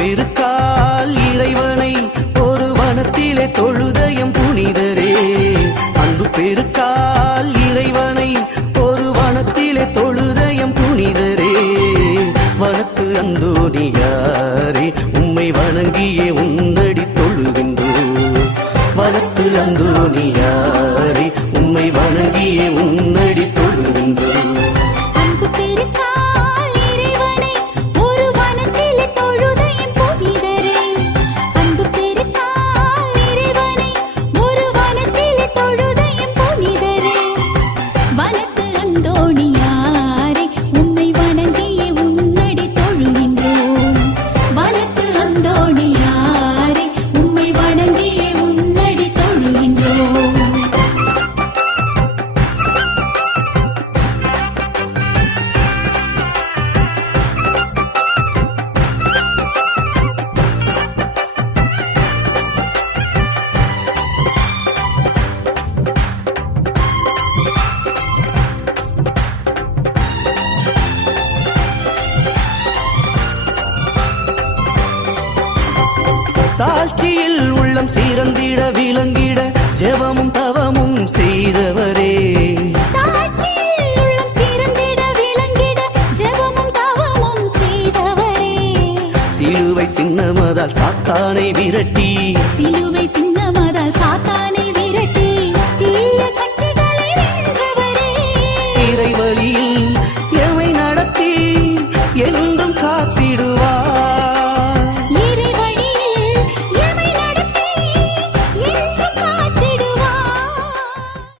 பெருக்கால் இறைவனை ஒரு வனத்திலே தொழுதயம் புனிதரே. அன்பு பெருக்கால் இறைவனை ஒரு வனத்திலே தொழுதயம் புனிதரே. வனத்து அந்தோனியாரே உம்மை வணங்கியே உன்னடி தொழுகின்றோம் வனத்து அந்தோனியாரே உம்மை வணங்கியே உன்னடி சிலுவை சின்னமதால் சாத்தானை விரட்டி. சிலுவை சின்னமதால் சாத்தானை விரட்டி. தீய சக்திகளை வென்றவரே. இறை வழியில்